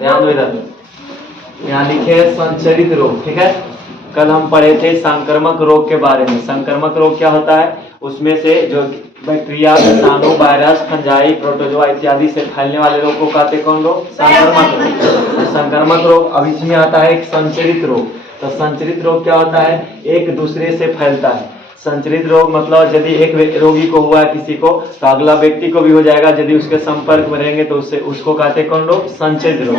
ध्यान दो इधर, यहाँ लिखे है संचरित रोग। ठीक है, कल हम पढ़े थे संक्रमक रोग के बारे में। संक्रमक रोग क्या होता है, उसमें से जो बैक्टीरिया, विषाणु, वायरस, फंजाई, प्रोटोजोआ इत्यादि से फैलने वाले रोग को कहते कौन रोग, संक्रमक रोग। संक्रमक रोग। अब इसमें आता है एक संचरित रोग। तो संचरित रोग क्या होता है, एक दूसरे से फैलता है। संचरित रोग मतलब यदि एक रोगी को हुआ है किसी को, तो अगला व्यक्ति को भी हो जाएगा। यदि उसके संपर्क में रहेंगे तो उससे उसको कहते कौन रोग, संचरित रोग।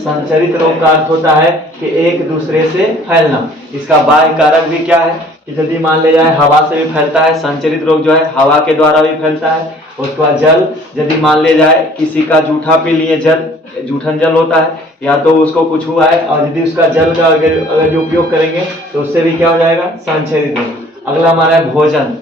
संचरित रोग का अर्थ होता है कि एक दूसरे से फैलना। इसका बाह्य कारक भी क्या है कि यदि मान लिया जाए हवा से भी फैलता है। संचरित रोग जो है हवा के द्वारा भी फैलता है। उसके बाद जल, यदि मान लिया जाए किसी का जूठा पी लिए, जल जूठन जल होता है, या तो उसको कुछ हुआ है और यदि उसका जल का अगर उपयोग करेंगे तो उससे भी क्या हो जाएगा, संचरित रोग। अगला हमारा है भोजन।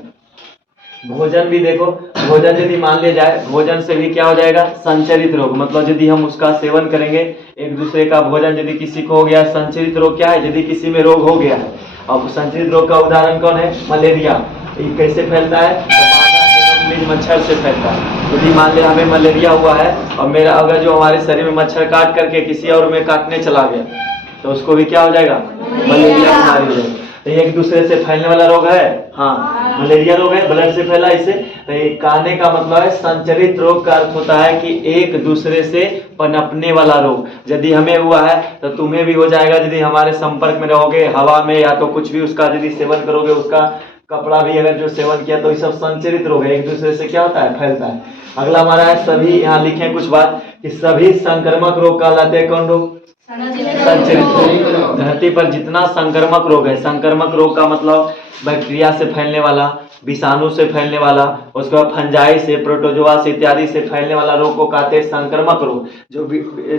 भोजन भी देखो, भोजन यदि मान लिया जाए, भोजन से भी क्या हो जाएगा, संचरित रोग। मतलब यदि हम उसका सेवन करेंगे, एक दूसरे का भोजन यदि किसी को हो गया, संचरित रोग क्या है, यदि किसी में रोग हो गया है। अब संचरित रोग का उदाहरण कौन है, मलेरिया। ये कैसे फैलता है, तो मच्छर से फैलता है। यदि मान लिया हमें मलेरिया हुआ है और मेरा अगर जो हमारे शरीर में मच्छर काट करके किसी और में काटने चला गया, तो उसको भी क्या हो जाएगा, मलेरिया बीमारी हो जाएगी। तो ये एक दूसरे से फैलने वाला रोग है। हाँ, मलेरिया रोग है, ब्लड से फैला इससे। तो ये कहने का मतलब है संचरित रोग का अर्थ होता है कि एक दूसरे से पनपने वाला रोग। यदि हमें हुआ है तो तुम्हें भी हो जाएगा, यदि हमारे संपर्क में रहोगे, हवा में या तो कुछ भी उसका यदि सेवन करोगे, उसका कपड़ा भी अगर जो सेवन किया, तो ये सब संचरित रोग है, एक दूसरे से क्या होता है, फैलता है। अगला हमारा है सभी, यहाँ लिखे कुछ बात कि सभी संक्रमक रोग कहलाते हैं कौन रोग, संचरित रोग। धरती पर जितना संक्रमक रोग है, संक्रमक रोग का मतलब बैक्टीरिया से फैलने वाला, विषाणु से फैलने वाला, उसके बाद फंजाई से, प्रोटोजोआ से इत्यादि से फैलने वाला रोग को कहते हैं संक्रमक रोग।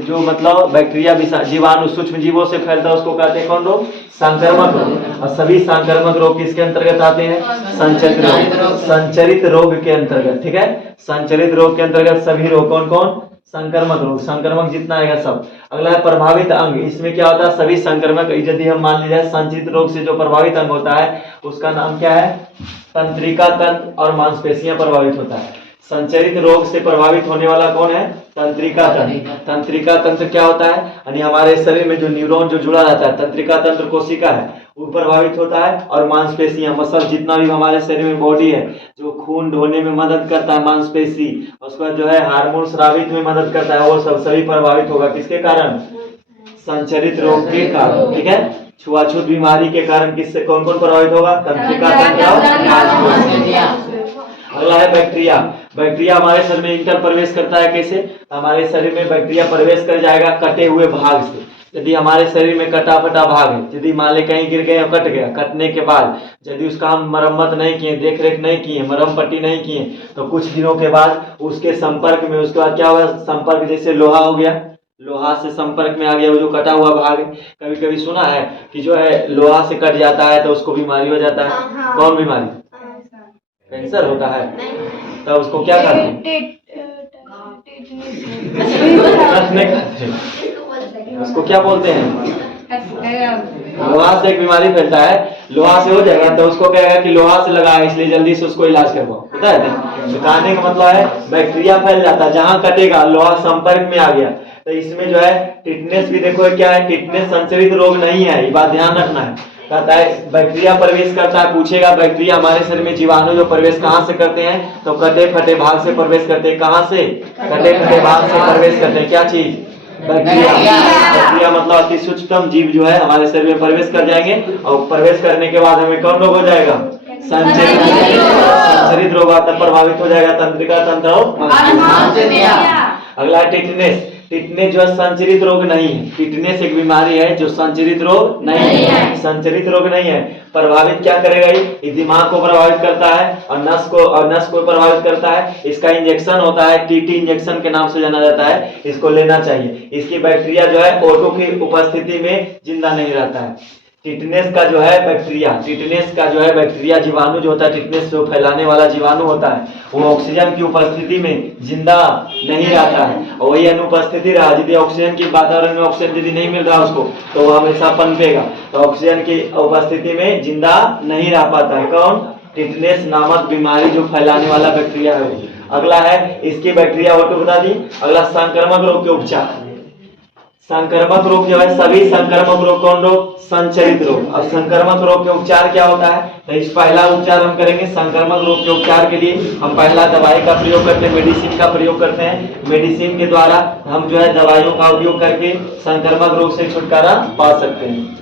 जो मतलब बैक्टीरिया, जीवाणु, सूक्ष्म जीवों से फैलता है उसको कहते हैं कौन रोग, संक्रमक रोग। और सभी संक्रमक रोग किसके अंतर्गत आते हैं, संचरित रोग। संचरित रोग के अंतर्गत। ठीक है, संचरित रोग के अंतर्गत सभी रोग कौन कौन, संक्रमक रोग। संक्रमक जितना आएगा सब। अगला है प्रभावित अंग। इसमें क्या होता है, सभी संक्रमक, यदि हम मान लीजिए संचरित रोग से जो प्रभावित अंग होता है उसका नाम क्या है, तंत्रिका तंत्र और मांसपेशियां प्रभावित होता है। संचरित रोग से प्रभावित होने वाला कौन है, तंत्रिका तंत्र। तंत्रिका तंत्र क्या होता है, यानी हमारे शरीर में जो न्यूरॉन जो जुड़ा रहता है, तंत्रिका तंत्र कोशिका है, वो प्रभावित होता है। और मांसपेशियां, मसल, जितना भी हमारे शरीर में बॉडी है, जो खून ढोने में मदद करता है, मांसपेशी, उसके बाद जो है हार्मोन स्रावित में मदद करता है, वो सब सभी प्रभावित होगा किसके कारण, संचरित रोग के कारण। ठीक है, छुआछूत बीमारी के कारण किससे कौन कौन प्रभावित होगा, तंत्रिका तंत्र। अगला है बैक्टीरिया। बैक्टीरिया हमारे शरीर में इंटर प्रवेश करता है कैसे, हमारे शरीर में बैक्टीरिया प्रवेश कर जाएगा कटे हुए भाग से। यदि हमारे शरीर में कटा फटा भाग है, यदि मान ले कहीं गिर गए और कट गया, कटने के बाद यदि उसका हम मरम्मत नहीं किए, देख रेख नहीं किए, मरहम पट्टी नहीं किए, तो कुछ दिनों के बाद उसके संपर्क में, उसके बाद क्या होगा, संपर्क जैसे लोहा हो गया, लोहा से संपर्क में आ गया वो जो कटा हुआ भाग। कभी कभी सुना है कि जो है लोहा से कट जाता है तो उसको बीमारी हो जाता है। कौन बीमारी, कैंसर होता है। तो उसको क्या कहते हैं, उसको क्या बोलते हैं, लोहा से एक बीमारी फैलता है, लोहा से हो जाएगा तो उसको कहेगा कि लोहा से लगा है इसलिए जल्दी से उसको इलाज करवाओ। पता है, तो कहने का मतलब है बैक्टीरिया फैल जाता है, जहां कटेगा लोहा संपर्क में आ गया। तो इसमें जो है टिटनेस भी देखो क्या है, टिटनेस संचरित रोग नहीं है, ये बात ध्यान रखना है। कहता है बैक्टीरिया प्रवेश करता है, पूछेगा बैक्टीरिया हमारे शरीर में जीवाणु जो प्रवेश कहाँ से करते हैं, तो कटे फटे भाग से प्रवेश करते हैं। कहाँ से, कटे फटे भाग से प्रवेश करते हैं। क्या चीज, बैक्टीरिया। बैक्टीरिया मतलब अति सूक्ष्म जीव जो है हमारे शरीर में प्रवेश कर जाएंगे, और प्रवेश करने के बाद हमें कौन रोग हो जाएगा, संचरित रोग आता, प्रभावित हो जाएगा तंत्रिका तंत्र और। अगला टिटनेस। टिटनेस जो है संचरित रोग नहीं है, टिटनेस एक बीमारी है जो संचरित रोग नहीं है। संचरित रोग नहीं है, प्रभावित क्या करेगा, ये दिमाग को प्रभावित करता है और नस को प्रभावित करता है। इसका इंजेक्शन होता है, टीटी इंजेक्शन के नाम से जाना जाता है, इसको लेना चाहिए। इसकी बैक्टीरिया जो है ओटो की उपस्थिति में जिंदा नहीं रहता है। टिटनेस का जो है बैक्टीरिया, टिटनेस का जो है बैक्टीरिया जीवाणु जो होता है, टिटनेस जो फैलाने वाला जीवाणु होता है, वो ऑक्सीजन की उपस्थिति में जिंदा नहीं रहता है। और वही अनुपस्थिति रहा, यदि ऑक्सीजन की वातावरण में ऑक्सीजन यदि नहीं मिल रहा उसको, तो वो हमेशा पनपेगा, तो ऑक्सीजन की उपस्थिति में जिंदा नहीं रह पाता है। कौन, टिटनेस नामक बीमारी जो फैलाने वाला बैक्टीरिया है। अगला है इसकी बैक्टीरिया ऑटो बता दी। अगला संक्रमक रोग के उपचार। संक्रामक रोग जो है, सभी संक्रामक रोग कौन रोग? संचरित रोग। अब संक्रामक रोग के उपचार क्या होता है? तो इस पहला उपचार हम करेंगे। संक्रामक रोग के उपचार के लिए हम पहला दवाई का प्रयोग करते हैं, मेडिसिन का प्रयोग करते हैं। मेडिसिन के द्वारा हम जो है दवाइयों का उपयोग करके संक्रामक रोग से छुटकारा पा सकते हैं।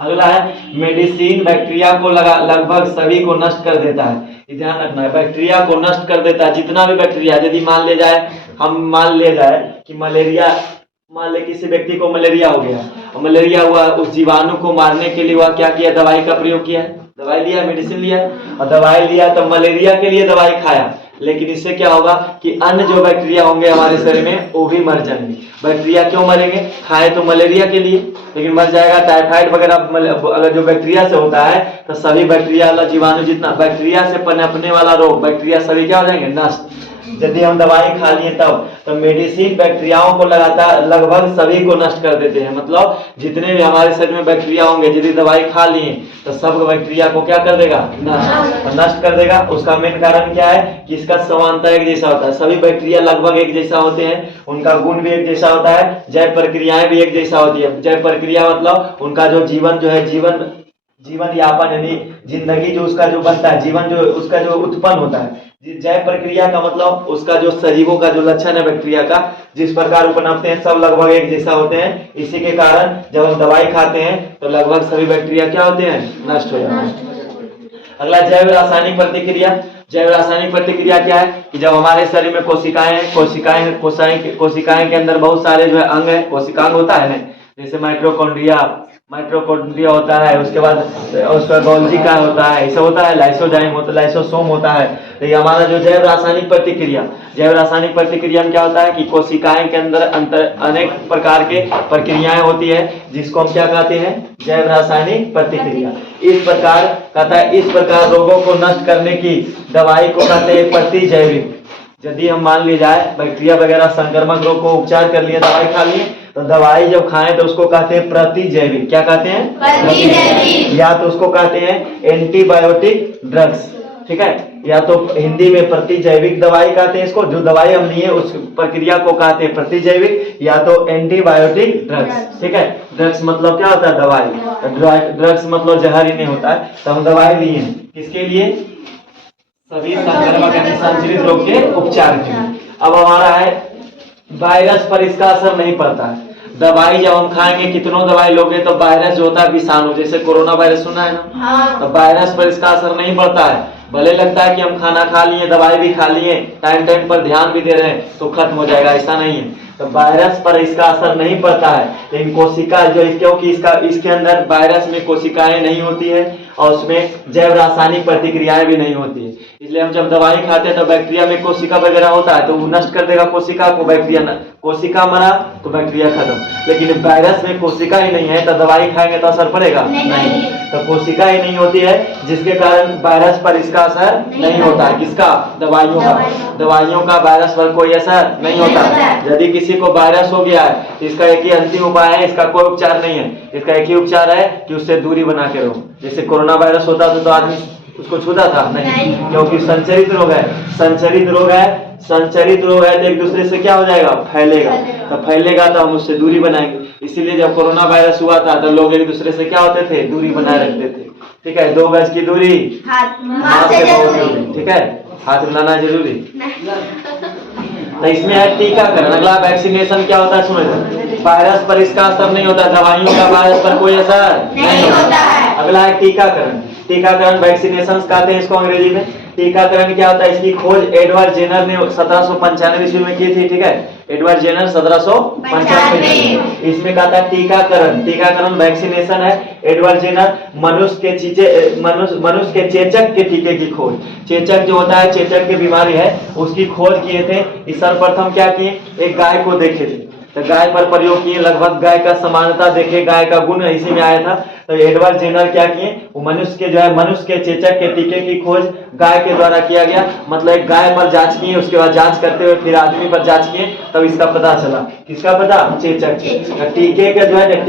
अगला है मेडिसिन बैक्टीरिया को लगभग सभी को नष्ट कर देता है। ये ध्यान रखना है, बैक्टीरिया को नष्ट कर देता है। जितना भी बैक्टीरिया, यदि मान ले जाए कि मलेरिया, मान ले किसी व्यक्ति को मलेरिया हो गया और मलेरिया हुआ, उस जीवाणु को मारने के लिए वह क्या किया? दवाई का प्रयोग किया, दवाई लिया, मेडिसिन लिया। और दवाई लिया तो मलेरिया के लिए दवाई खाया, लेकिन इससे क्या होगा कि अन्य जो बैक्टीरिया होंगे हमारे शरीर में वो भी मर जाएंगे। बैक्टीरिया क्यों मरेंगे? खाए तो मलेरिया के लिए, लेकिन मर जाएगा। टाइफाइड वगैरह अगर जो बैक्टीरिया से होता है तो सभी बैक्टीरिया वाला जीवाणु, जितना बैक्टीरिया से पनपने वाला रोग, बैक्टीरिया सभी क्या हो जाएंगे? नष्ट। यदि हम दवाई खा लिए तब, तो मेडिसिन बैक्टीरियाओं को लगातार लगभग सभी को नष्ट कर देते हैं। मतलब जितने भी हमारे शरीर में बैक्टीरिया होंगे, यदि दवाई खा लिए तो सब बैक्टीरिया को क्या कर देगा? नष्ट कर देगा। उसका मेन कारण क्या है कि इसका समानता एक जैसा होता है। सभी बैक्टीरिया लगभग एक जैसा होते हैं, उनका गुण भी एक जैसा होता है, जैव प्रक्रियाएं भी एक जैसा होती है। जैव प्रक्रिया मतलब उनका जो जीवन जो है, जीवन यापन, यानी जिंदगी जो उसका जो बनता है, जीवन जो उसका जो उत्पन्न होता है। जैव प्रक्रिया का मतलब उसका जो सजीवों का जो लक्षण है बैक्टीरिया का, जिस प्रकार वो पनपते हैं, सब लगभग एक जैसा होते हैं। इसी के कारण जब हम दवाई खाते हैं तो लगभग सभी बैक्टीरिया क्या होते हैं? नष्ट हो जाते हैं। अगला जैव रासायनिक प्रतिक्रिया। जैव रासायनिक प्रतिक्रिया क्या है कि जब हमारे शरीर में कोशिकाएं के अंदर बहुत सारे जो है अंग है, कोशिकांग होता है ना, जैसे माइटोकॉन्ड्रिया होता है, उसके बाद उसका गोल्जी का होता है, ऐसा होता है, लाइसोजाइम होता है, लाइसोसोम होता है। तो ये हमारा जो जैव रासायनिक प्रतिक्रिया में क्या होता है कि कोशिकाएं के अंदर अनेक प्रकार के प्रक्रियाएं होती है, जिसको हम क्या कहते हैं? जैव रासायनिक प्रतिक्रिया। इस प्रकार रोगों को नष्ट करने की दवाई को कहते हैं प्रतिजैविक। यदि हम मान ली जाए बैक्टीरिया वगैरह संक्रामक रोग को उपचार कर लिए, दवाई खा लिए, तो दवाई जब खाएं तो उसको कहते हैं प्रतिजैविक। क्या कहते हैं? प्रतिजैविक। या तो उसको कहते हैं एंटीबायोटिक ड्रग्स, ठीक है, या तो हिंदी में प्रतिजैविक दवाई कहते हैं इसको। जो दवाई हम लिए उस प्रक्रिया को कहते हैं प्रतिजैविक, या तो एंटीबायोटिक ड्रग्स, ठीक है। ड्रग्स मतलब क्या होता है? दवाई। ड्रग्स मतलब जहर ही नहीं होता है। तो हम दवाई लिए किसके लिए? सभी संक्रामक यानी संचरित रोग के उपचार के लिए। अब हमारा है वायरस पर इसका असर नहीं पड़ता है। दवाई जब हम खाएंगे, कितनों दवाई लोगे तो वायरस जो होता है विषाणु, जैसे कोरोना वायरस सुना है ना, तो वायरस पर इसका असर नहीं पड़ता है। भले लगता है कि हम खाना खा लिए, दवाई भी खा लिए, टाइम पर ध्यान भी दे रहे हैं तो खत्म हो जाएगा, ऐसा नहीं है। तो वायरस पर इसका असर नहीं पड़ता है। लेकिन कोशिका जो, क्योंकि इसके अंदर वायरस में कोशिकाएं नहीं होती है और उसमें जैव रासायनिक प्रतिक्रियाएं भी नहीं होती है, इसलिए हम जब दवाई खाते हैं तो बैक्टीरिया में कोशिका वगैरह होता है तो वो नष्ट कर देगा कोशिका को। कोशिका मरा तो बैक्टीरिया खत्म। लेकिन वायरस में कोशिका ही नहीं है तो दवाई खाएंगे तो असर पड़ेगा? नहीं। तो कोशिका ही नहीं होती है, जिसके कारण वायरस पर इसका असर नहीं होता है। किसका? दवाइयों का वायरस पर कोई असर नहीं होता है। यदि किसी को वायरस हो गया है तो इसका एक ही अंतिम उपाय है, इसका कोई उपचार नहीं है। इसका एक ही उपचार है कि उससे दूरी बना के रहो। जैसे कोरोना वायरस होता था तो आदमी उसको छूता था नहीं, क्योंकि संचरित रोग है तो एक दूसरे से क्या हो जाएगा? फैलेगा। तो फैलेगा तो हम उससे दूरी बनाएंगे। इसीलिए जब कोरोना वायरस हुआ था तो लोग एक दूसरे से क्या होते थे? दूरी बनाए रखते थे, ठीक है। 2 गज की दूरी हाथ से जरूरी, ठीक है, हाथ मिलाना जरूरी। तो इसमें है टीकाकरण। अगला वैक्सीनेशन क्या होता है? सुनो, वायरस पर इसका असर नहीं होता, दवाइयों का वायरस पर कोई असर नहीं होता है। अगला है टीकाकरण वैक्सीनेशन कहते हैं इसको अंग्रेजी में। टीकाकरण क्या होता है? इसकी खोज एडवर्ड जेनर ने 1795 ईस्वी में की थी, ठीक है। Edward Jenner 1795। इसमें कहता है टीकाकरण वैक्सीनेशन है। एडवर्ड जेनर मनुष्य के चेचक के टीके की खोज, चेचक जो होता है, चेचक की बीमारी है, उसकी खोज किए थे। सर्वप्रथम क्या किए? एक गाय को देखे थे तो गाय पर प्रयोग किए, लगभग गाय का समानता देखे, गाय का गुण इसी में आया था। तो एडवर्ड जेनर क्या किए, वो मनुष्य के जो है मनुष्य के चेचक के टीके की खोज गाय के द्वारा किया गया। मतलब एक गाय पर जांच किए, उसके बाद जांच करते हुए फिर आदमी पर जांच किए, तब इसका पता चला। किसका पता? चेचक। टीके का जो है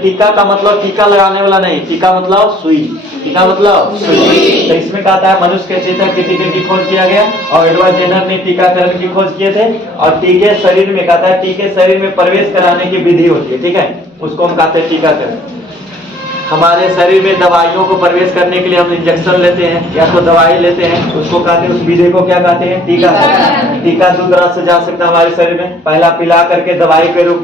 टीका का मतलब टीका लगाने वाला नहीं, टीका मतलब सुई, टीका मतलब सुई। तो इसमें कहता है मनुष्य के चेचक के टीके की खोज किया गया और एडवर्ड जेनर ने टीकाकरण की खोज किए थे। और टीके शरीर में कहता है टीके शरीर में प्रवेश कराने की विधि होती है, ठीक है, उसको हम कहते हैं टीकाकरण। हमारे शरीर में दवाइयों को प्रवेश करने के लिए हम इंजेक्शन लेते हैं या तो दवाई लेते हैं, उसको कहते हैं, उस विधि को क्या कहते हैं? टीकाकरण। टीका दो तरह से जा सकता है हमारे शरीर में, पहला पिला करके दवाई के रूप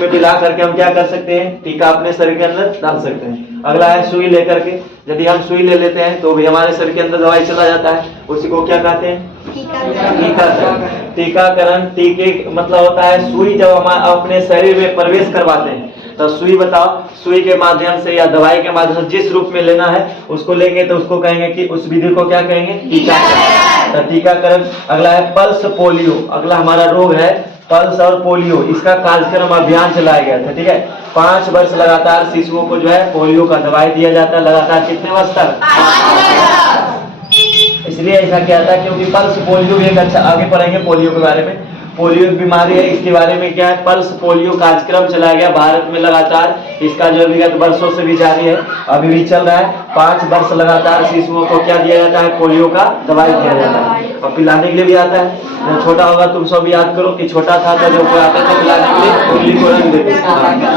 में पिला करके हम क्या कर सकते हैं? टीका अपने शरीर के अंदर डाल सकते हैं। अगला है सुई लेकर के, यदि हम सुई ले लेते हैं तो भी हमारे शरीर के अंदर दवाई चला जाता है, उसी को क्या कहते हैं? टीकाकरण। टीकाकरण टीके मतलब होता है सुई जब हम अपने शरीर में प्रवेश करवाते हैं, तो सुई बताओ, सुई के माध्यम से या दवाई के माध्यम से जिस रूप में लेना है उसको लेंगे तो उसको कहेंगे कि उस विधि को क्या कहेंगे? टीकाकरण। तो टीकाकरण। अगला है पल्स पोलियो, अगला हमारा रोग है पल्स और पोलियो, इसका कार्यक्रम अभियान चलाया गया था, ठीक है। 5 वर्ष लगातार शिशुओं को जो है पोलियो का दवाई दिया जाता है, लगातार कितने वर्ष तक? 5 वर्ष। इसलिए ऐसा किया था क्योंकि पल्स पोलियो भी एक अच्छा, आगे पढ़ेंगे पोलियो के बारे में। पोलियो एक बीमारी है, इसके बारे में क्या है? पल्स पोलियो कार्यक्रम चलाया गया भारत में लगातार, इसका जो विगत वर्षों से भी जारी है, अभी भी चल रहा है। 5 वर्ष लगातार शिशुओं को क्या दिया जाता है? पोलियो का दवाई दिया जाता है और पिलाने के लिए भी आता है। जब छोटा होगा तुम सब याद करो कि छोटा था तो जो कोई आता था पिलाने के लिए उंगली को रंग देते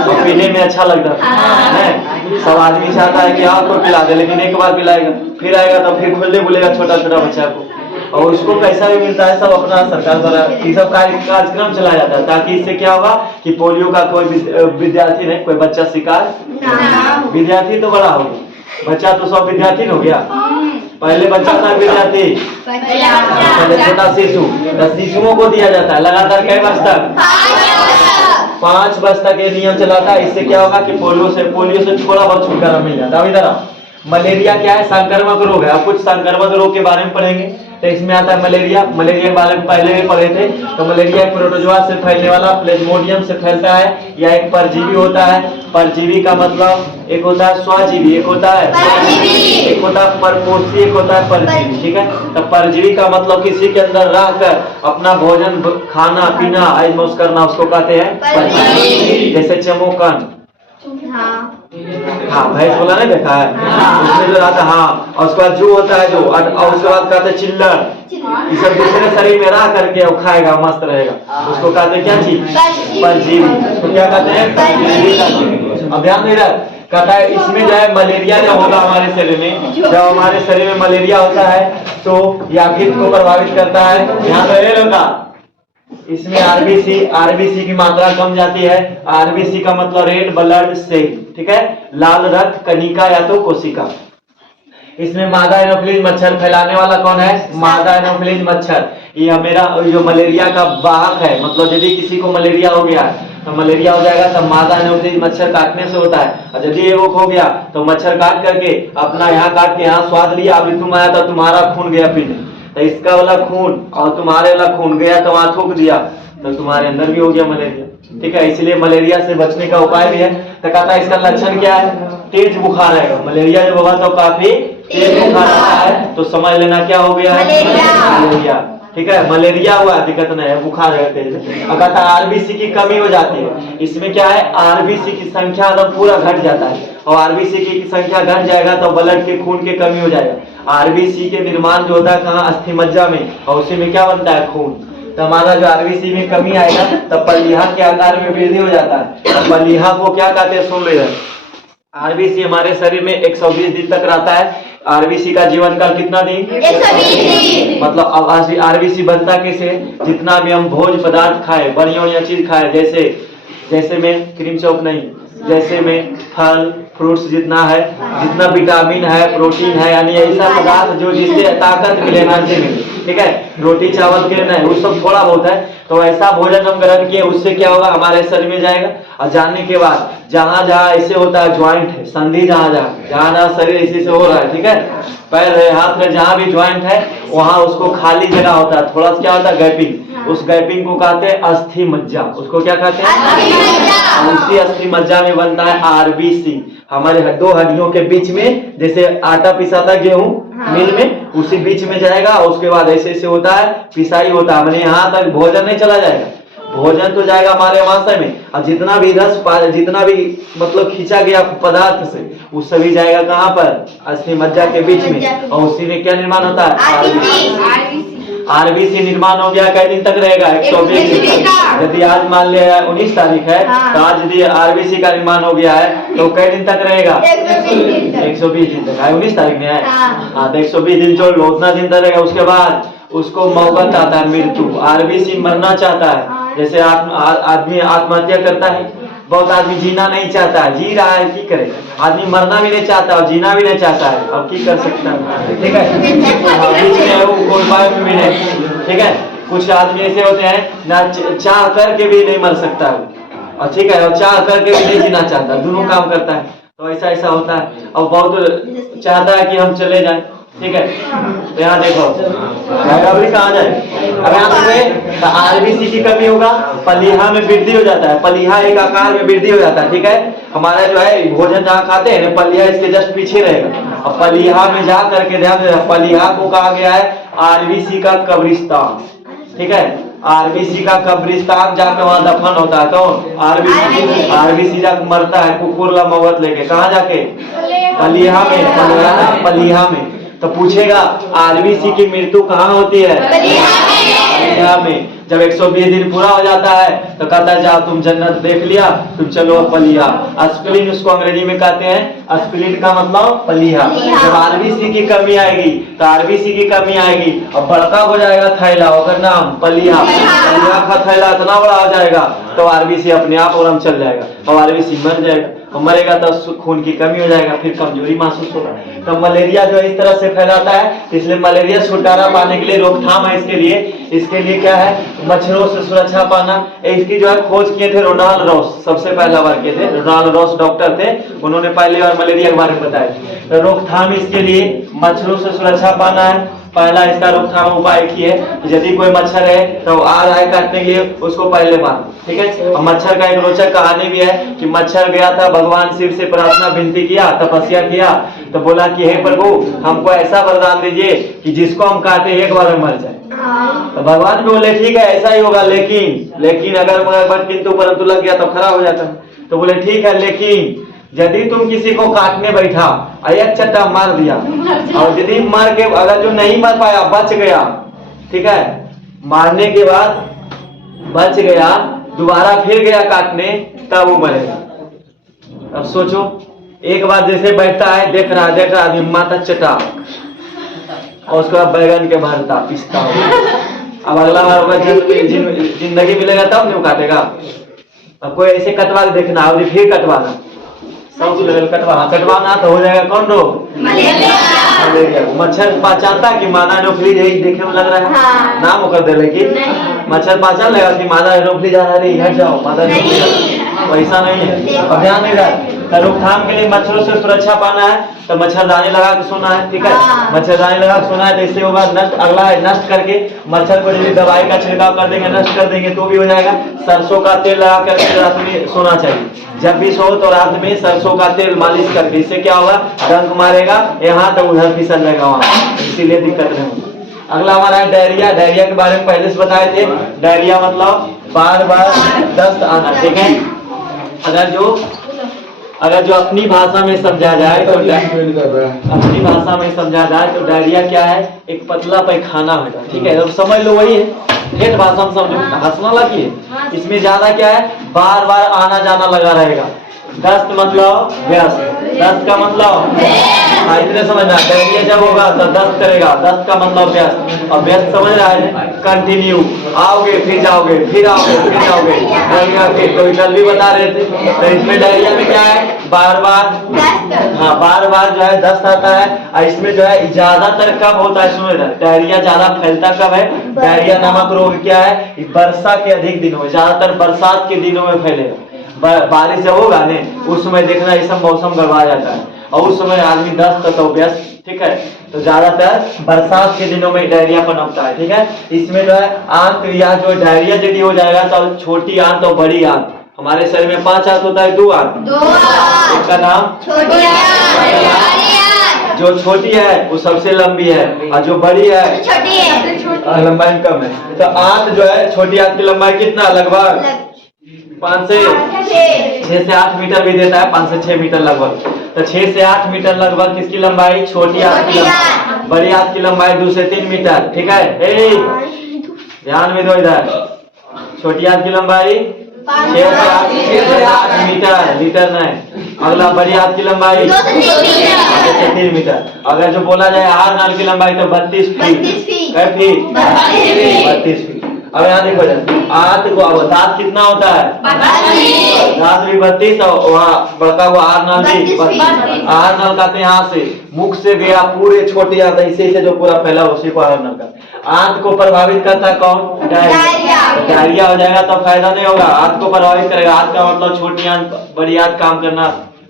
तो पीने में अच्छा लगता है। सब आदमी चाहता है कि आपको पिला दे, लेकिन एक बार पिलाएगा फिर आएगा तो फिर खोलने बोलेगा छोटा छोटा बच्चा को, और उसको पैसा भी मिलता है, सब अपना सरकार द्वारा ये सब कार्यक्रम चलाया जाता है, ताकि इससे क्या होगा कि पोलियो का कोई विद्यार्थी नहीं, कोई बच्चा शिकार। विद्यार्थी तो बड़ा हो गया, बच्चा तो सब विद्यार्थी हो गया। पहले बच्चा था विद्यार्थी, पहले छोटा शिशु, शिशुओं को दिया जाता है लगातार कई वर्ष तक? 5 वर्ष तक ये नियम चलाता है। इससे क्या होगा कि पोलियो से थोड़ा बहुत छुटकारा मिल जाता है। इधर मलेरिया क्या है? संक्रमक रोग है। अब कुछ संक्रमक रोग के बारे में पढ़ेंगे, तो इसमें आता है मलेरिया। मलेरिया के बारे में पहले भी पढ़े थे। तो मलेरिया एक प्रोटोजोआ से फैलने वाला प्लेज्मोडियम से फैलता है, या एक परजीवी होता है। परजीवी का मतलब एक होता है स्वजीवी, एक होता है एक होता है परपोषी, एक होता है परजीवी, ठीक है। तो परजीवी का मतलब किसी के अंदर रहकर अपना भोजन खाना पीना ऐश करना, उसको कहते हैं परजीवी। जैसे चमोकन, हाँ भैंस बोला नहीं देखा है, उसमें जो रहता है, हाँ। और उसके बाद जो होता है और उसके बाद कहते हैं चिल्लर, ये सब दूसरे शरीर में रह करके वो खाएगा मस्त रहेगा, उसको कहते हैं क्या चीज? परजीवी। उसको क्या कहते हैं? परजीवी। अब ध्यान दे रहा कहता है इसमें जो है मलेरिया जब होगा हमारे शरीर में, जब हमारे शरीर में मलेरिया होता है तो यकृत को प्रभावित करता है। ध्यान रखिएगा, इसमें आरबीसी की मात्रा कम जाती है। आरबीसी का मतलब रेड ब्लड सेल, ठीक है, लाल रक्त कणिका या तो कोशिका। इसमें मादा एनोफिलीज मच्छर फैलाने वाला कौन है? मादा एनोफिलीज मच्छर। ये मेरा जो मलेरिया का वाहक है, मतलब यदि किसी को मलेरिया हो गया तो मलेरिया हो जाएगा तो मादा एनोफिलीज मच्छर काटने से होता है। और यदि ये रोग हो गया तो मच्छर काट करके अपना यहाँ काट के यहाँ स्वाद लिया, अभी तुम आया तो तुम्हारा खून गया पीने, तो इसका वाला खून और तुम्हारे वाला खून गया तो वहां थूक दिया तो तुम्हारे अंदर भी हो गया मलेरिया, ठीक है। इसलिए मलेरिया से बचने का उपाय भी है। तो कहता है इसका लक्षण क्या है? तेज बुखार आएगा। मलेरिया जब होगा तो काफी तेज बुखार आता है, तो समझ लेना क्या हो गया है? मलेरिया, ठीक है। मलेरिया हुआ दिक्कत नहीं है, बुखार है तेज। कहता है आरबीसी की कमी हो जाती है। इसमें क्या है? आरबीसी की संख्या एकदम पूरा घट जाता है, और आरबीसी की संख्या घट जाएगा तो ब्लड के खून की कमी हो जाएगा। आरबीसी के निर्माण जो होता है कहाँ? अस्थि मज्जा में, और उसी में क्या बनता है? खून। तो हमारा जो आरबीसी में कमी आएगा तब पलीहा के आकार में वृद्धि हो जाता है। पलीहा को क्या कहते हैं? सुन ले, आरबीसी हमारे शरीर में 120 दिन तक रहता है। आरबीसी का जीवन काल कितना दिन? 120 दिन। मतलब आरबीसी बनता कैसे? जितना भी हम भोज पदार्थ खाए, बढ़िया चीज खाए, जैसे में क्रीम चौक नहीं, जैसे में फल फ्रूट्स जितना है, जितना विटामिन है, प्रोटीन है, यानी ऐसा पदार्थ जो जिससे ताकत मिले, एनर्जी मिले, ठीक है। रोटी चावल के नहीं, वो सब थोड़ा बहुत है। तो ऐसा भोजन हम ग्रहण किए, उससे क्या होगा? हमारे शरीर में जाएगा, और जाने के बाद जहाँ जहाँ ऐसे होता है ज्वाइंट है, संधि जहाँ जहाँ शरीर ऐसे से हो रहा है, ठीक है, पैर है हाथ में जहाँ भी ज्वाइंट है वहाँ उसको खाली जगह होता है, थोड़ा सा क्या होता है? गैपिंग। उस गैपिंग को कहते हैं अस्थि मज्जा। उसको क्या कहते हैं? उसी अस्थि मज्जा में बनता है आरबीसी। हमारे दो हड्डियों के बीच में, जैसे आटा पिसाता गेहूं मिल में, उसी बीच में जाएगा और उसके बाद ऐसे ऐसे होता है, पिसाई होता है, मैंने यहाँ तक भोजन नहीं चला जाएगा, भोजन तो जाएगा हमारे अमाशय में, और जितना भी रस, जितना भी मतलब खींचा गया पदार्थ से, वो सभी जाएगा कहाँ पर, अस्थि मज्जा के बीच में, और उसी में क्या निर्माण होता है, आरबीसी निर्माण हो गया। कई दिन तक रहेगा, 120 दिन। यदि आज मान लिया 19 तारीख है, तो आज यदि आरबीसी का निर्माण हो गया है तो कई दिन तक रहेगा, 120 दिन तक। 19 तारीख में है, हाँ, तो 120 दिन जोड़ लो, उतना दिन तक रहेगा। उसके बाद उसको मौत आता है, मृत्यु। आरबीसी मरना चाहता है, जैसे आदमी आत्महत्या करता है, बहुत आदमी जीना नहीं चाहता है, जी रहा है, की करे, आदमी मरना भी नहीं चाहता और जीना भी नहीं चाहता है, अब की कर सकता है, ठीक है, बीच में वो कोई उपाय भी नहीं, ठीक है। कुछ आदमी ऐसे होते हैं ना, चाह करके भी नहीं मर सकता है, और ठीक है, और चाह करके भी नहीं जीना चाहता, दोनों काम करता है, तो ऐसा ऐसा होता है। और बहुत चाहता है कि हम चले जाएं, ठीक है, तो यहाँ देखो अभी कहाँ जाए, अब यहाँ पे आरबीसी की कमी होगा, पलीहा में वृद्धि हो जाता है, पलीहा एक आकार में वृद्धि हो जाता है, ठीक है। हमारा जो है भोजन जहाँ खाते हैं, पलीहा इसके जस्ट पीछे रहेगा, और पलीहा में जा करके ध्यान देना, पलीहा को कहा गया है आरबीसी का कब्रिस्तान, ठीक है, आरबीसी का कब्रिस्तान, जाकर वहां दफन होता है। कौन? आरबीसी जाकर मरता है कुकुर मौत लेके, कहाँ जाके, पलीहा में, पलीहा में। तो पूछेगा आरबीसी की मृत्यु कहाँ होती है, पलीहा में। जब 120 दिन पूरा हो जाता है तो कहता है जाओ तुम जन्नत देख लिया, तुम चलो पलीहा। अस्प्लिन उसको अंग्रेजी में कहते हैं, अस्प्लिन का मतलब पलीहा। जब आरबीसी की कमी आएगी तो आरबीसी की कमी आएगी, अब बड़का हो जाएगा थैला, अगर नाम पलीहा, पलीहा का थैला इतना बड़ा हो जाएगा तो आरबीसी अपने आप और चल जाएगा, और आरबीसी मर जाएगा, और मरेगा तो खून की कमी हो जाएगा, फिर कमजोरी महसूस होगा। तो मलेरिया जो इस तरह से फैलाता है, इसलिए मलेरिया छुटकारा पाने के लिए रोकथाम है, इसके लिए क्या है, मच्छरों से सुरक्षा पाना। इसकी जो है खोज किए थे रोनाल्ड रॉस, सबसे पहला बार किए थे, रोनाल्ड रॉस डॉक्टर थे, उन्होंने पहली बार मलेरिया के बारे में बताया। तो रोकथाम इसके लिए मच्छरों से सुरक्षा पाना है। पहला इसका रोकथाम उपाय की है, यदि कोई मच्छर है तो आ रहा है काटने के लिए, उसको पहले मार, ठीक है। और मच्छर का एक रोचक कहानी भी है कि मच्छर गया था, भगवान शिव से प्रार्थना विनती किया, तपस्या किया, तो बोला कि हे प्रभु हमको ऐसा वरदान दीजिए कि जिसको हम काटे एक बार में मर जाए। तो भगवान भी बोले ठीक है ऐसा ही होगा, लेकिन अगर किंतु परंतु लग गया तो खराब हो जाता। तो बोले ठीक है, लेकिन यदि तुम किसी को काटने बैठा, एक चट्टा मार दिया, और यदि मार के अगर जो नहीं मर पाया बच गया, ठीक है, मारने के बाद बच गया, दोबारा फिर गया काटने, तब वो मरेगा। अब सोचो, एक बार जैसे बैठता है, देख रहा आदमी माता चटा, और उसके बाद बैगन के भरता पिसता हो। अब अगला बार जिंदगी मिलेगा तब नहीं काटेगा। अब कोई ऐसे कटवा के देखना, और फिर कटवाना, सब लेवल कटवाना तो हो जाएगा कौन रोग, मलेरिया। मच्छर पहचानता है कि मादा एनोफिलीज यही देखे में लग रहा है, हाँ। नाम कर दे, लेकिन मच्छर पहचान लेगा कि मादा एनोफिलीज आ रही है, हट जाओ मादा एनोफिलीज, वैसा नहीं है। अब ध्यान नहीं रहा, रोकथाम के लिए मच्छरों से सुरक्षा पाना है तो मच्छरदानी लगा के सोना है, ठीक है, मच्छरदानी लगा के सोना है, तो इससे होगा नष्ट। अगला है नष्ट करके, मच्छर को यदि दवाई का छिड़काव कर देंगे, नष्ट कर देंगे तो भी हो जाएगा। सरसों का तेल लगा कर रात में सोना चाहिए, जब भी सो तो रात में सरसों का तेल मालिश करके, इससे क्या होगा, डंक मारेगा यहाँ तो उधर फिसल जाएगा वहाँ, इसीलिए दिक्कत नहीं होगी। अगला हमारा है डायरिया। डायरिया के बारे में पहले से बताए थे, डायरिया मतलब बार बार दस्त आना, ठीक है। अगर जो अपनी भाषा में समझा जाए तो डायरिया क्या है, एक पतला पैखाना होगा, ठीक है, तो समझ लो वही है, ठेठ भाषा में समझो, हंसना लगी है। इसमें ज्यादा क्या है, बार बार आना जाना लगा रहेगा। दस्त मतलब व्यस्त, दस्त का मतलब इतने समझना, डायरिया जब होगा तो दस्त करेगा, दस्त का मतलब व्यस्त, और व्यस्त समझ रहा है, कंटिन्यू, आओगे फिर जाओगे, फिर आओगे फिर जाओगे, डायरिया के तो कल भी बता रहे थे। तो इसमें डायरिया में क्या है, बार बार, हाँ बार बार जो है दस्त आता है। और इसमें जो है ज्यादातर कब होता है, सुनो डायरिया ज्यादा फैलता कब है, डायरिया नामक रोग क्या है, वर्षा के अधिक दिनों में, ज्यादातर बरसात के दिनों में फैलेगा। बारिश जब होगा ने उस समय देखना ये सब मौसम गड़बड़ा जाता है, और उस समय आदमी दस्त तो व्यस्त, ठीक है। तो ज्यादातर बरसात के दिनों में डायरिया पनपता है, ठीक है। इसमें जो है आंत, या जो डायरिया यदि हो जाएगा तो छोटी आंत और बड़ी आंत, हमारे शरीर में 5 आंत होता है, 2 आंत। उसका नाम छोटी आंत। जो छोटी है वो सबसे लंबी है और जो बड़ी है छोटी है, लंबाई कम है। तो आंत जो है, छोटी आंत की लंबाई कितना, लगभग 5 से 6 से 8 मीटर भी देता है, 5 से 6 मीटर लगभग। तो 6 से 8 मीटर लगभग किसकी लंबाई, छोटी आंत की लंबाई। बड़ी आंत की लंबाई 2 से 3 मीटर, ठीक है। ध्यान में दो इधर, छोटी आंत की लंबाई 6 से 8 मीटर, लीटर नहीं। अगला बड़ी आंत की लंबाई 2 से 3 मीटर। अगर जो बोला जाए आर नाल की लंबाई तो 32 फीट। 32 फीट। अब यहाँ देखो आंत को, अब दांत कितना होता है, दांत भी 32 और वहाँ बड़का हुआ आर नाल भी 32। आर नाल कहते हैं यहाँ से मुख से गया पूरे छोटी आंत इसे जो पूरा फैला उसी को आर नाल का। आंत को प्रभावित करता है कौन, डायरिया हो जाएगा तो फायदा नहीं होगा। आंत को प्रभावित करेगा, आंत का मतलब छोटी आंत बड़ी आंत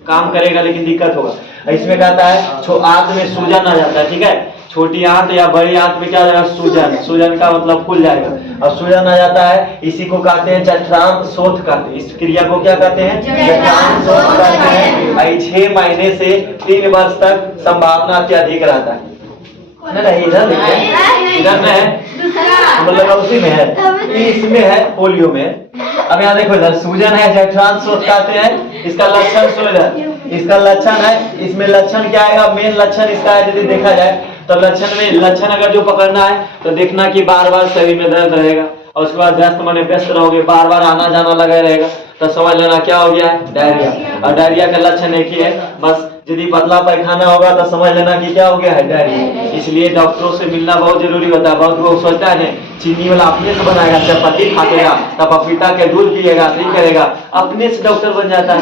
काम करेगा लेकिन दिक्कत होगा। इसमें कहता है आंत में सूजन आ जाता है, ठीक है। छोटी आंत या बड़ी आंत में क्या हो जाएगा, सूजन। सूजन का मतलब फूल जाएगा और सूजन आ जाता है, इसी को कहते हैं जठरांत शोथ कहते हैं। इस क्रिया को क्या कहते हैं, जठरांत शोथ कहते हैं। 6 महीने से 3 वर्ष तक संभावना अत्यधिक रहता है। नहीं इधर देखिए, इधर में है, मतलब उसी में है, इसमें है, पोलियो में। अब यहाँ देखो इधर सूजन है, जठरांत शोथ कहते हैं। इसका लक्षण सूजन, इसका लक्षण है। इसमें लक्षण क्या आएगा, मेन लक्षण इसका है, यदि देखा जाए तो लक्षण अगर जो पकड़ना है तो देखना कि बार बार शरीर में दर्द रहेगा और उसके बाद व्यस्त रहोगे, बार बार आना जाना लगा रहेगा, तो समझ लेना क्या हो गया है, डायरिया। और डायरिया का लक्षण एक ही है, बस यदि पतला पैखाना होगा तो समझ लेना कि क्या हो गया है, डायरिया। इसलिए डॉक्टरों से मिलना बहुत जरूरी होता है। बहुत लोग सोचता है चीनी वाला अपने से बनाएगा, चपाती खाएगा, तब पपीता के दूध पिएगा, नहीं करेगा, अपने से डॉक्टर बन जाता है।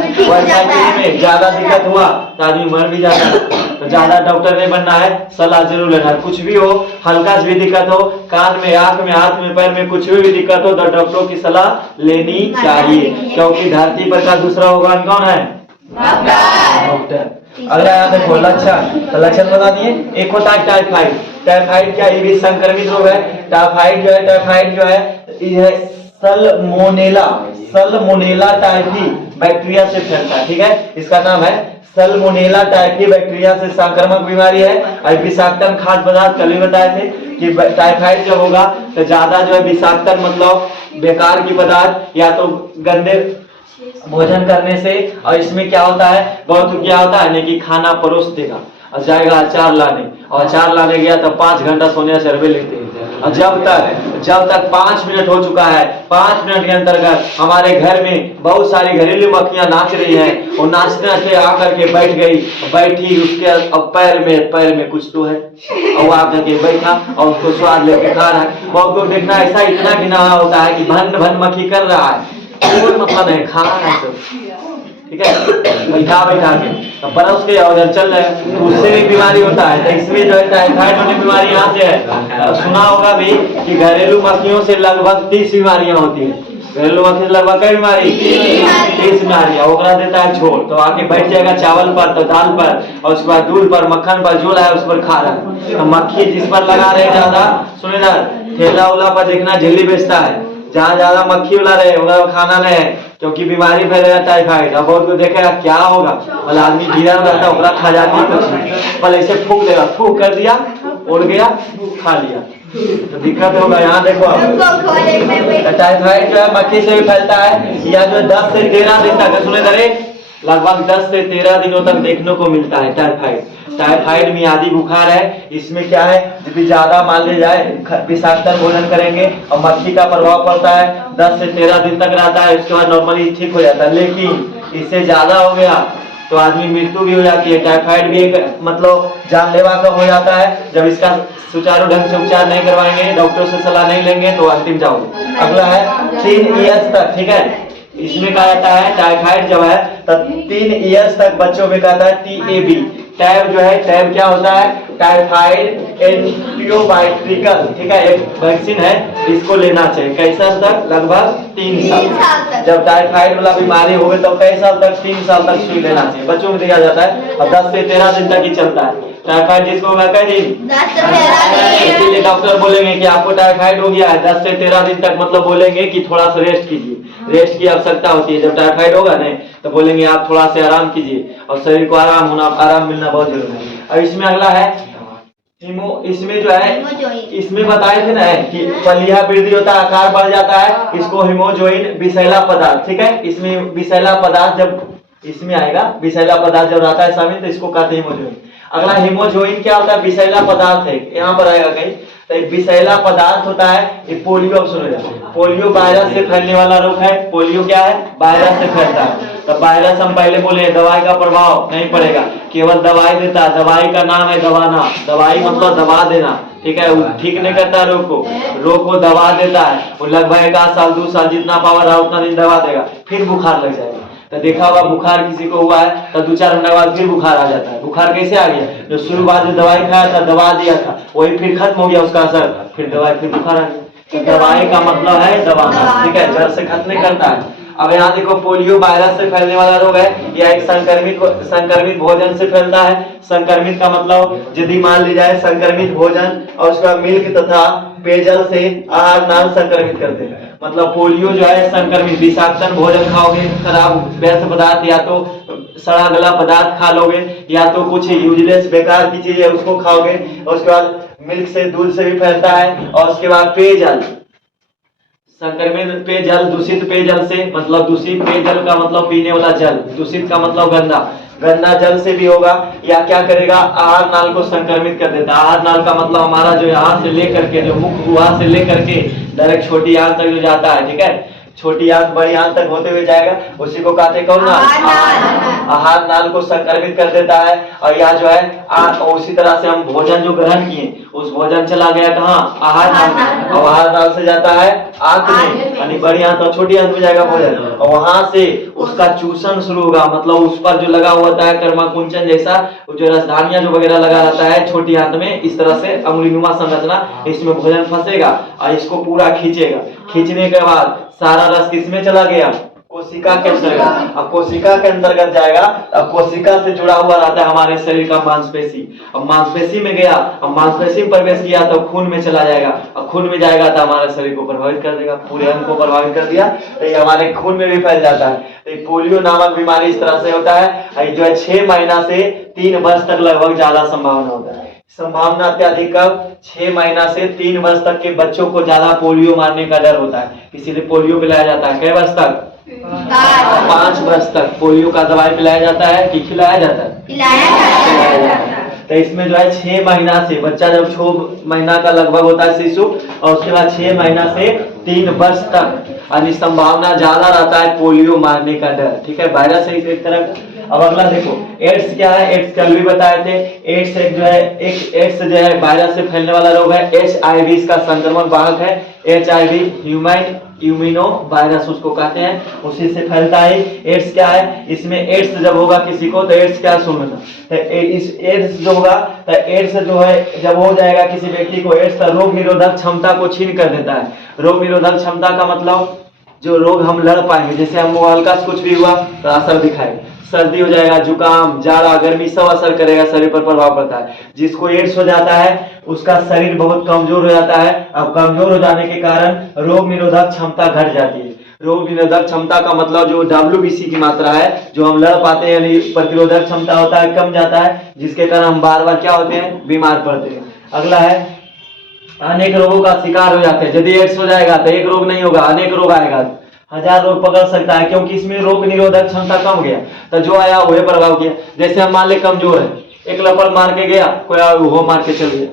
में ज्यादा दिक्कत हुआ तो आदमी मर भी जाता है। तो ज्यादा डॉक्टर नहीं बनना है, सलाह जरूर लेना है। कुछ भी हो, हल्का से भी दिक्कत हो, कान में, आंख में, हाथ में, पैर में कुछ भी दिक्कत हो तो डॉक्टरों की सलाह लेनी चाहिए, क्योंकि धरती पर का दूसरा भगवान कौन है, डॉक्टर। अगला यहाँ देखो लक्षण, तो लक्षण बता दिए। एक होता है टाइफाइड। टाइफाइड क्या, ये भी संक्रमित रोग है। टाइफाइड जो है ये सल्मोनेला टाइफी बैक्टीरिया से फैलता है, ठीक है। इसका नाम है सल्मोनेला टाइफी बैक्टीरिया से संक्रामक बीमारी है। और विषाक्तन खाद्य पदार्थ कल भी बताए थे कि टाइफाइड जब होगा तो ज्यादा जो है विषाक्तन मतलब बेकार की पदार्थ या तो गंदे भोजन करने से। और इसमें क्या होता है, बहुत क्या होता है कि खाना परोस देगा और जाएगा अचार लाने, और अचार लाने गया तो 5 घंटा सोने सर्वे लेते हैं। और जब तक 5 मिनट हो चुका है, 5 मिनट के अंतर्गत हमारे घर में बहुत सारी घरेलू मक्खियां नाच रही हैं, और नाचते आकर के बैठी उसके अब पैर में कुछ तो है, और वो आकर के बैठा और उसको स्वाद लेके खा रहा है। बहुत लोग देखना ऐसा इतना गिना होता है कि भन मक्खी कर रहा है, कोई मतलब नहीं, खा रहा है सब, ठीक है, बैठा के तो परोस के और चल रहे हैं, तो उससे भी बीमारी होता है। तो इसमें जो है टाइफाइड होने की बीमारी यहाँ से है। सुना होगा भी कि घरेलू मक्खियों से लगभग 30 बीमारियां होती हैं। घरेलू मक्खी से लगभग कई बीमारी, 30 बीमारियां। ओकरा देता है छोड़, तो आके बैठ जाएगा चावल पर, तो दाल पर, और उसके बाद दूध पर, मक्खन पर, जो है उस पर खा रहा है। तो मक्खी जिस पर लगा रहे ज्यादा, सुने ना, ठेला उला पर देखना झिल्ली बेचता है, जहाँ ज्यादा मक्खी वाला रहे वहाँ खाना नहीं है, क्योंकि बीमारी फैलेगा टाइफाइड। अब बहुत को देखेगा क्या होगा, मतलब आदमी गिरा रहता है, ओकरा खा जाती है कुछ, पहले ऐसे फूंक देगा, फूंक कर दिया, उड़ गया, खा लिया, तो दिक्कत होगा। यहाँ देखो टाइफाइड जो है मक्खी से भी फैलता है, या जो 10 से 13 दिन तक, सुने दरे लगभग 10 से 13 दिनों तक देखने को मिलता है टाइफाइड। टाइफाइड मियादी बुखार है। इसमें क्या है, यदि ज्यादा मान ले जाए विषाक्त भोजन करेंगे और मक्खी का प्रभाव पड़ता है, 10 से 13 दिन तक रहता है, उसके बाद नॉर्मली ठीक हो जाता है। लेकिन इससे ज्यादा हो गया तो आदमी मृत्यु भी हो जाती है। टाइफाइड भी एक मतलब जानलेवा कब हो जाता है, जब इसका सुचारू ढंग से उपचार नहीं करवाएंगे, डॉक्टरों से सलाह नहीं लेंगे तो अंतिम जाओगे। अगला है 3 ईयर्स तक, ठीक है। इसमें कहा जाता है टाइफाइड जब है तो 3 ईयर्स तक बच्चों में कहता है TAB। टैब जो है, टैब क्या होता है, टाइफाइड एंटीबायोटिकल, ठीक है, एक वैक्सीन है, इसको लेना चाहिए। कैसा तक, लगभग 3 साल। जब टाइफाइड वाला बीमारी हो गई तो कई साल तक, 3 साल तक सुई लेना चाहिए। बच्चों में दिया जाता है और 10 से 13 दिन तक ही चलता है टाइफाइड, जिसको होगा कई दिन, 10 से 13 दिन। इसीलिए डॉक्टर बोलेंगे कि आपको टाइफाइड हो गया है, 10 से 13 दिन तक मतलब बोलेंगे कि थोड़ा सा रेस्ट कीजिए। रेस्ट की आवश्यकता होती है। जब टाइफाइड होगा नहीं तो बोलेंगे आप थोड़ा से आराम कीजिए, और शरीर को आराम मिलना बहुत जरूरी है। अब इसमें अगला है इसमें जो है इसमें बताए थे ना कि फलिया वृद्धि होता है, आकार बढ़ जाता है, इसको हिमोजोइन विषैला पदार्थ, ठीक है। इसमें विषैला पदार्थ जब इसमें आएगा, विषैला पदार्थ जब आता है शामिल, तो इसको कहते हैं हिमोजोइन। अगला हिमोजोइन क्या होता है? विषैला पदार्थ है, यहाँ पर आएगा कहीं। तो एक विषैला पदार्थ होता है, ये पोलियो अवसर हो जाता है। पोलियो वायरस से फैलने वाला रोग है। पोलियो क्या है? वायरस से फैलता है। तो वायरस हम पहले बोले दवाई का प्रभाव नहीं पड़ेगा, केवल दवाई देता है। दवाई का नाम है दवाना। दवाई मतलब दवा देना, ठीक है। वो ठीक नहीं करता रोग को दवा देता है। वो लगभग 1 साल 2 साल जितना पावर रहा उतना दिन दवा देगा, फिर बुखार लग जाएगा। तो देखा होगा बुखार किसी को हुआ है तो 2-4 घंटे बाद फिर बुखार आ जाता है। बुखार कैसे आ गया? जो शुरुआत जो दवाई खाया था, दवा दिया था, वही फिर खत्म हो गया उसका असर, फिर दवाई फिर बुखार आ गया। तो दवाई का मतलब है दवाना, ठीक है, जड़ से खत्म नहीं करता है। अब यहाँ देखो पोलियो वायरस से फैलने वाला रोग है, यह एक संक्रमित भोजन से फैलता है। संक्रमित का मतलब यदि मान ली जाए संक्रमित भोजन और उसका मिल्क तथा पेयजल से आहार नाल संक्रमित करते हैं। मतलब पोलियो जो है संक्रमित, विषाक्त भोजन खाओगे, खराब व्यर्थ पदार्थ या तो सड़ा गला पदार्थ खा लोगे, या तो कुछ यूजलेस बेकार की चीज है उसको खाओगे, और उसके बाद मिल्क से दूध से भी फैलता है। और उसके बाद पेयजल, संक्रमित पेयजल, दूषित पेयजल से, मतलब दूषित पेयजल का मतलब पीने वाला जल, दूषित का मतलब गंदा जल से भी होगा। या क्या करेगा? आहार नाल को संक्रमित कर देता है। आहार नाल का मतलब हमारा जो यहाँ से लेकर के, जो मुख गुहा से लेकर के डायरेक्ट छोटी आंत तक जो जाता है, ठीक है, छोटी आंत बड़ी आंत तक होते हुए जाएगा, उसी को कहते कौन नाल? आहार नाल को संक्रमित कर देता है। और यह जो है उसी तरह से हम भोजन जो ग्रहण किए, उस भोजन चला गया कहाँ? आहार नाल। और आहार नाल से जाता है आंत में, यानी बड़ी आंत और छोटी आंत में जाएगा भोजन, और वहां से उसका चूषण शुरू होगा। मतलब उस पर जो लगा होता है कर्माकुंचन जैसा, जो रसधानियां जो वगैरह लगा रहता है छोटी आंत में, इस तरह से अंगुलीनुमा संरचना, इसमें भोजन फंसेगा और इसको पूरा खींचेगा। खींचने के बाद सारा रस किसमें चला गया? कोशिका के अंतर्गत। अब कोशिका के अंतर्गत जाएगा, अब कोशिका से जुड़ा हुआ रहता है हमारे शरीर का मांसपेशी। अब मांसपेशी में गया, अब मांसपेशी में प्रवेश किया तो खून में चला जाएगा, अब खून में जाएगा तो हमारे शरीर को प्रभावित कर देगा, पूरे अंग को प्रभावित कर दिया, तो ये हमारे खून में भी फैल जाता है। तो पोलियो नामक बीमारी इस तरह से होता है, जो है 6 महीना से 3 वर्ष तक लगभग ज्यादा संभावना होता है। संभावना अत्यधिक कब? 6 महीना से 3 वर्ष तक के बच्चों को ज्यादा पोलियो मारने का डर होता है, इसीलिए पोलियो पिलाया जाता है। कै वर्ष तक? 5 वर्ष तक पोलियो का दवाई पिलाया जाता है कि खिलाया जाता है? खिलाया जाता है। तो इसमें जो है 6 महीना से, बच्चा जब 6 महीना का लगभग होता है शिशु, और उसके बाद 6 महीना से 3 वर्ष तक यानी संभावना ज्यादा रहता है पोलियो मारने का डर, ठीक है। वायरस है एक तरह का। अब अगला देखो एड्स क्या है? एड्स कल भी बताए थे। एड्स एक जो है वायरस से फैलने वाला रोग है। HIV इसका संक्रमण वाहक है। HIV ह्यूमन इम्यूनो वायरस उसको कहते हैं, उसी से फैलता है। एड्स क्या है? इसमें एड्स जब होगा किसी को तो एड्स क्या सुनना, तो इस एड्स जो होगा, तो एड्स जो है जब हो जाएगा किसी व्यक्ति को एड्स, तो रोग निरोधक क्षमता को छीन कर देता है। रोग निरोधक क्षमता का मतलब जो रोग हम लड़ पाएंगे, जैसे हम हल्का से कुछ भी हुआ तो असर दिखाएगा, सर्दी हो जाएगा, जुकाम, जाड़ा, गर्मी सब असर करेगा, शरीर पर प्रभाव पड़ता है। जिसको एड्स हो जाता है उसका शरीर बहुत कमजोर हो जाता है। अब कमजोर हो जाने के कारण रोग निरोधक क्षमता घट जाती है। रोग निरोधक क्षमता का मतलब जो WBC की मात्रा है, जो हम लड़ पाते हैं, यानी प्रतिरोधक क्षमता होता है, कम जाता है, जिसके कारण हम बार बार क्या होते हैं? बीमार पड़ते हैं। अगला है अनेक रोगों का शिकार हो जाते हैं। यदि एड्स हो जाएगा तो एक रोग नहीं होगा, अनेक रोग आएगा, 1000 रोग पकड़ सकता है, क्योंकि इसमें रोग निरोधक क्षमता कम गया, तो जो आया वही प्रभाव किया। जैसे हम मान ले कमजोर है, एक लपड़ मार के गया, कोई आया वो मार के चल गया,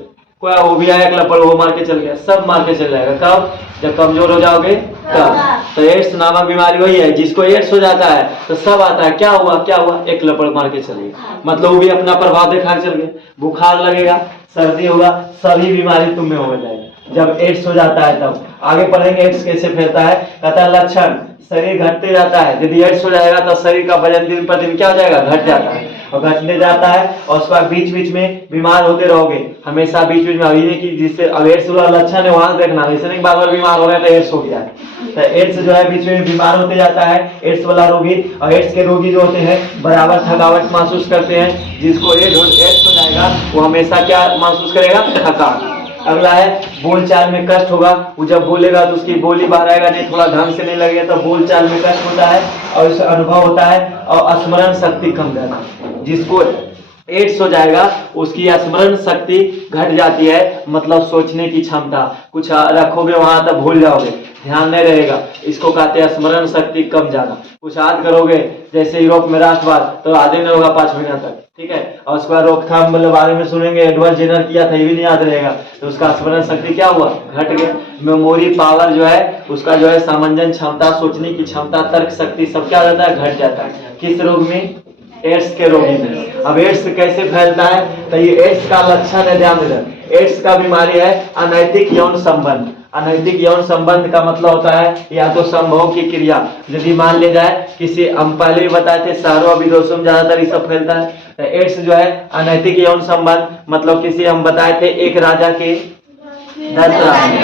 कोई वो भी आया एक लपड़ वो मार के चल गया, सब मार के चल जाएगा। कब? जब कमजोर हो जाओगे तब। तो एड्स नामक बीमारी वही है, जिसको एड्स हो जाता है तो सब आता है, क्या हुआ क्या हुआ, एक लपड़ मार के चल गया, मतलब वो भी अपना प्रभाव दिखा के चल गया। बुखार लगेगा, सर्दी होगा, सभी बीमारी तुम में हो जाएगा जब एड्स हो जाता है। तब आगे पढ़ेंगे एड्स कैसे फैलता है। कहता है लक्षण, शरीर घटते जाता है। यदि एड्स हो जाएगा तो शरीर का वजन दिन पर दिन क्या हो जाएगा? घट जाता है, और घटने जाता है, और उसके बाद बीच बीच में बीमार होते रहोगे हमेशा, बीच बीच में। अभी की जिससे अब एड्स वाला लक्षण है वहां देखना, ऐसे नहीं बार बार बीमार हो रहे तो एड्स हो गया। तो एड्स जो है बीच में बीमार होते जाता है एड्स वाला रोगी। और एड्स के रोगी जो होते हैं बराबर थकावट महसूस करते हैं। जिसको एड्स हो जाएगा वो हमेशा क्या महसूस करेगा? थकान। अगला है बोलचाल में कष्ट होगा, वो जब बोलेगा तो उसकी बोली बाहर आएगा नहीं, थोड़ा ढंग से नहीं लगेगा तो बोलचाल में कष्ट होता है और उससे अनुभव होता है और स्मरण शक्ति कम जाता है। जिसको एड्स हो जाएगा उसकी स्मरण शक्ति घट जाती है, मतलब सोचने की क्षमता, कुछ रखोगे वहां तब भूल जाओगे, ध्यान नहीं रहेगा, इसको कहते हैं स्मरण शक्ति कम जाना। कुछ याद करोगे जैसे यूरोप में राष्ट्रवाद तो याद ही नहीं होगा 5 महीना तक, ठीक है, और उसके बाद रोकथाम मतलब बारे में सुनेंगे, एडवर्ड जेनर किया था ये भी नहीं याद रहेगा, तो उसका स्मरण शक्ति क्या हुआ, घट गया। मेमोरी पावर जो है उसका जो है सामंजन क्षमता, सोचने की क्षमता, तर्क शक्ति सब क्या हो जाता है, घट जाता है। किस रोग में, एड्स के रोगी में। अब एड्स कैसे फैलता है, तो ये एड्स का लक्षण है, ध्यान देना, एड्स का बीमारी है अनैतिक यौन संबंध। अनैतिक यौन संबंध का मतलब होता है या तो संभोग की क्रिया, यदि मान ले जाए किसी, हम पहले भी बताए थे शहरों और विदेशों में ज्यादातर ये सब फैलता है। तो एड्स जो है अनैतिक यौन संबंध, मतलब किसी, हम बताए थे एक राजा के 10 रानी,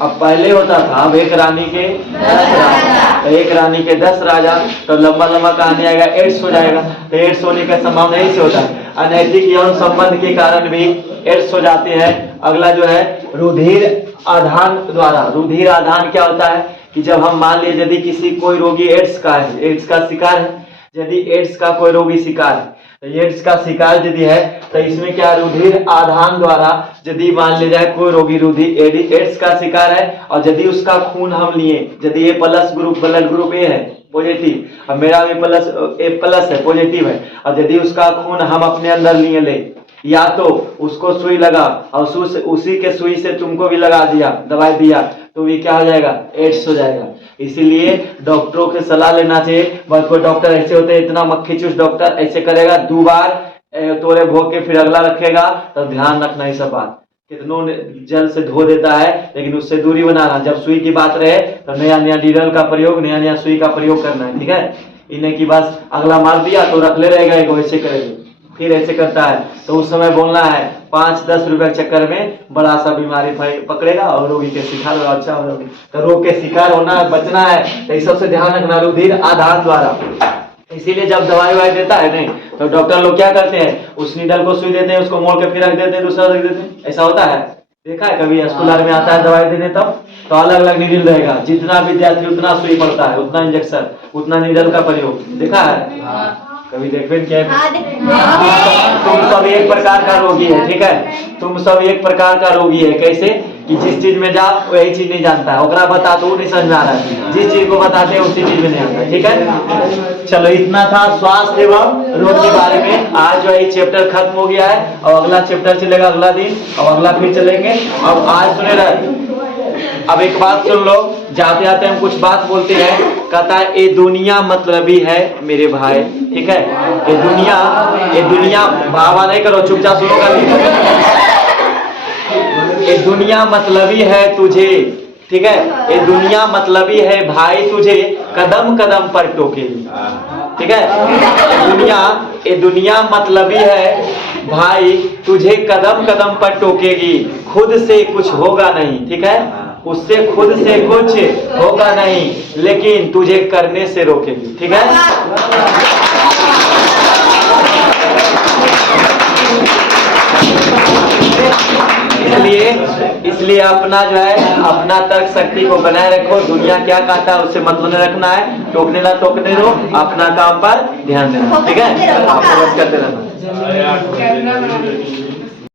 अब पहले होता था, अब एक रानी के 10 राजा, तो एक रानी के 10 राजा, तो लंबा लंबा कहानी आएगा, एड्स हो जाएगा। तो एड्स होने का संभावना यही से होता है, अनैतिक यौन संबंध के कारण भी एड्स हो जाते हैं। अगला जो है रुधिर आधान द्वारा। रुधिर आधान क्या होता है कि जब हम मान लीजिए यदि किसी कोई रोगी एड्स का है, एड्स का शिकार है, यदि एड्स का कोई रोगी शिकार है, तो एड्स का शिकार यदि है तो इसमें क्या, रुधिर आधान द्वारा, यदि मान ले जाए कोई रोगी रुधिर एड्स का शिकार है और यदि उसका खून हम लिए, यदि A plus group, blood group A है पॉजिटिव, अब मेरा भी ए प्लस है पॉजिटिव है, और यदि उसका खून हम अपने अंदर लिए ले, या तो उसको सुई लगा और उसी के सुई से तुमको भी लगा दिया, दवाई दिया, तो ये क्या हो जाएगा, एड्स हो जाएगा। इसीलिए डॉक्टरों की सलाह लेना चाहिए। बहुत कोई डॉक्टर ऐसे होते हैं, इतना मक्खी चूस डॉक्टर, ऐसे करेगा 2 बार तोरे भोग के फिर अगला रखेगा, तो ध्यान रखना ये सब बात। कितनों जल से धो देता है, लेकिन उससे दूरी बनाना। जब सुई की बात रहे तो नया नया नीडल का प्रयोग, नया नया सुई का प्रयोग करना है, ठीक है। इन्हें की बस अगला मार दिया तो रख ले रहेगा, एक वैसे करेंगे, फिर ऐसे करता है, तो उस समय बोलना है 5-10 रुपए के चक्कर में बड़ा सा बीमारी पकड़ेगा और रोगी के शिकार होगा, अच्छा होगा। तो रोग के शिकार होना बचना है, तो इस सबसे ध्यान रखना, रुधिर आधान द्वारा। इसीलिए जब दवाई वाई देता है नहीं तो डॉक्टर लोग क्या करते हैं, उस नीडल को सुई देते हैं, उसको मोड़ के फिर रख देते हैं, दूसरा रख देते हैं, ऐसा होता है, देखा है कभी अस्पताल में आता है दवाई देने, तब तो अलग अलग नीडल रहेगा, जितना विद्यार्थी उतना सुई पड़ता है, उतना इंजेक्शन, उतना नीडल का प्रयोग, देखा है कभी, देखते क्या है? तुम सब एक प्रकार का रोगी है, ठीक है, तुम सब एक प्रकार का रोगी है। कैसे कि जिस चीज में जाओ वही चीज नहीं जानता है, ओकरा बता तो नहीं समझ आ रहा है, जिस चीज को बताते हैं उसी चीज में नहीं आता है, ठीक है। चलो इतना था स्वास्थ्य एवं रोग के बारे में। आज जो है चैप्टर खत्म हो गया है और अगला चैप्टर चलेगा अगला दिन, और अगला फिर चलेंगे। अब आज सुने रहे, अब एक बात सुन लो, जाते जाते हम कुछ बात बोलते हैं, कहता है ये दुनिया मतलबी है मेरे भाई, ठीक है, ये दुनिया बाबा नहीं करो, चुपचाप सुनोगा, ये दुनिया मतलबी है तुझे, ठीक है, ये दुनिया मतलबी है भाई तुझे कदम कदम पर टोकेगी, ठीक है, ये दुनिया मतलबी है भाई तुझे कदम कदम पर टोकेगी, खुद से कुछ होगा नहीं, ठीक है, उससे खुद से कुछ होगा नहीं, लेकिन तुझे करने से रोकेगी, ठीक है। इसलिए अपना जो है अपना तर्क शक्ति को बनाए रखो, दुनिया क्या कहता है उससे मतलब नहीं रखना है, टोकने ना टोकने दो, अपना काम पर ध्यान देना, ठीक है, आप समझ करते रहना।